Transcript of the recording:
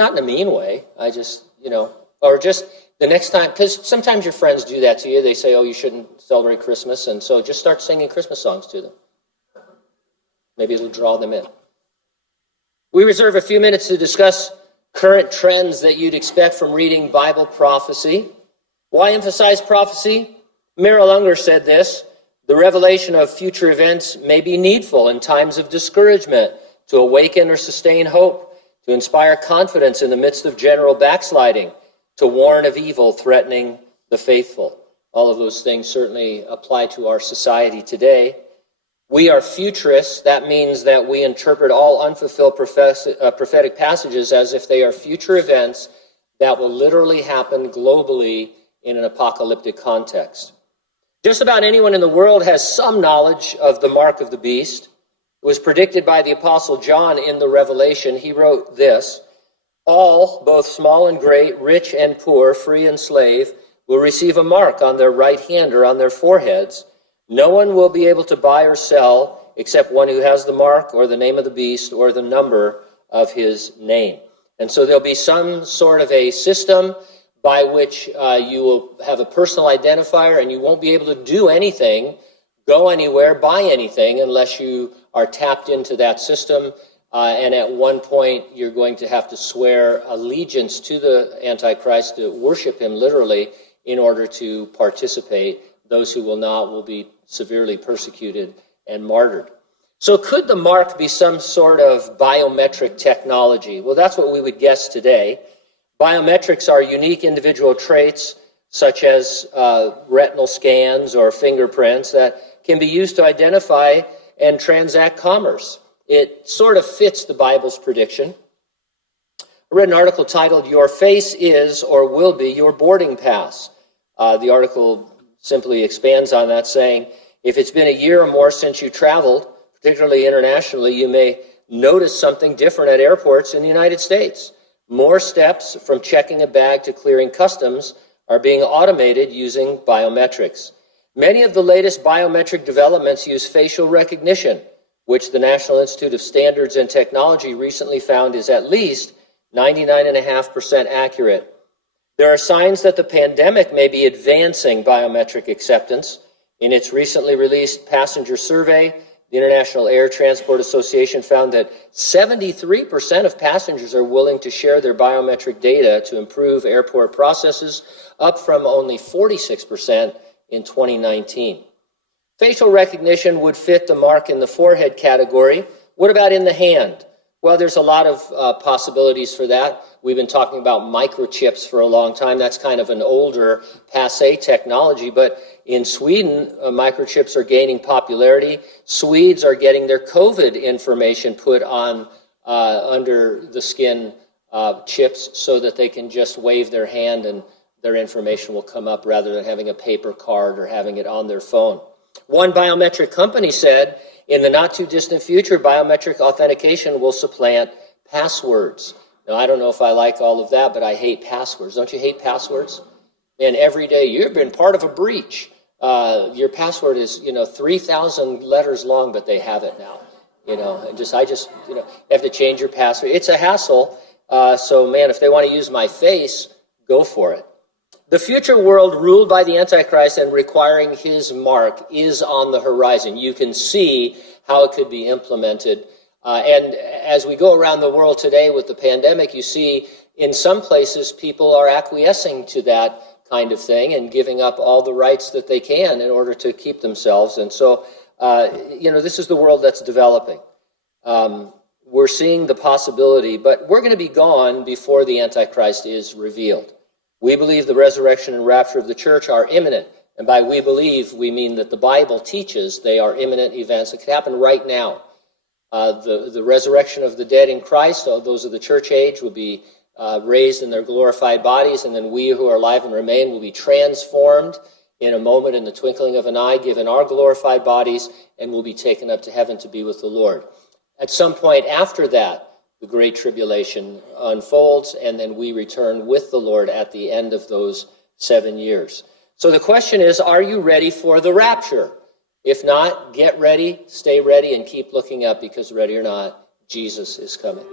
Not in a mean way. I just, or just the next time, because sometimes your friends do that to you. They say, oh, you shouldn't celebrate Christmas. And so just start singing Christmas songs to them. Maybe it'll draw them in. We reserve a few minutes to discuss current trends that you'd expect from reading Bible prophecy. Why emphasize prophecy? Merrill Unger said this: the revelation of future events may be needful in times of discouragement to awaken or sustain hope, to inspire confidence in the midst of general backsliding, to warn of evil threatening the faithful. All of those things certainly apply to our society today. We are futurists. That means that we interpret all unfulfilled prophetic passages as if they are future events that will literally happen globally in an apocalyptic context. Just about anyone in the world has some knowledge of the mark of the beast. It was predicted by the Apostle John in the Revelation. He wrote this: all, both small and great, rich and poor, free and slave, will receive a mark on their right hand or on their foreheads. No one will be able to buy or sell except one who has the mark or the name of the beast or the number of his name. And so there'll be some sort of a system by which you will have a personal identifier, and you won't be able to do anything, go anywhere, buy anything, unless you are tapped into that system. And at one point, you're going to have to swear allegiance to the Antichrist, to worship him literally, in order to participate. Those who will not will be severely persecuted and martyred. So could the mark be some sort of biometric technology? Well, that's what we would guess today. Biometrics are unique individual traits, such as retinal scans or fingerprints, that can be used to identify and transact commerce. It sort of fits the Bible's prediction. I read an article titled, "Your Face is or Will Be Your Boarding Pass." The article simply expands on that, saying, if it's been a year or more since you traveled, particularly internationally, you may notice something different at airports in the United States. More steps from checking a bag to clearing customs are being automated using biometrics. Many of the latest biometric developments use facial recognition, which the National Institute of Standards and Technology recently found is at least 99.5% accurate. There are signs that the pandemic may be advancing biometric acceptance. In its recently released passenger survey, the International Air Transport Association found that 73% of passengers are willing to share their biometric data to improve airport processes, up from only 46% in 2019. Facial recognition would fit the mark in the forehead category. What about in the hand? Well, there's a lot of possibilities for that. We've been talking about microchips for a long time. That's kind of an older, passé technology. But in Sweden, microchips are gaining popularity. Swedes are getting their COVID information put on under the skin chips so that they can just wave their hand and their information will come up rather than having a paper card or having it on their phone. One biometric company said, in the not-too-distant future, biometric authentication will supplant passwords. Now, I don't know if I like all of that, but I hate passwords. Don't you hate passwords? And every day, you've been part of a breach. Your password is, 3,000 letters long, but they have it now. I just have to change your password. It's a hassle. So, man, if they want to use my face, go for it. The future world ruled by the Antichrist and requiring his mark is on the horizon. You can see how it could be implemented. And as we go around the world today with the pandemic, you see in some places people are acquiescing to that kind of thing and giving up all the rights that they can in order to keep themselves. And so, this is the world that's developing. We're seeing the possibility, but we're going to be gone before the Antichrist is revealed. We believe the resurrection and rapture of the church are imminent. And by we believe, we mean that the Bible teaches they are imminent events. It could happen right now. The resurrection of the dead in Christ, those of the church age, will be raised in their glorified bodies, and then we who are alive and remain will be transformed in a moment, in the twinkling of an eye, given our glorified bodies, and will be taken up to heaven to be with the Lord. At some point after that, the Great Tribulation unfolds, and then we return with the Lord at the end of those 7 years. So the question is, are you ready for the rapture? If not, get ready, stay ready, and keep looking up, because ready or not, Jesus is coming.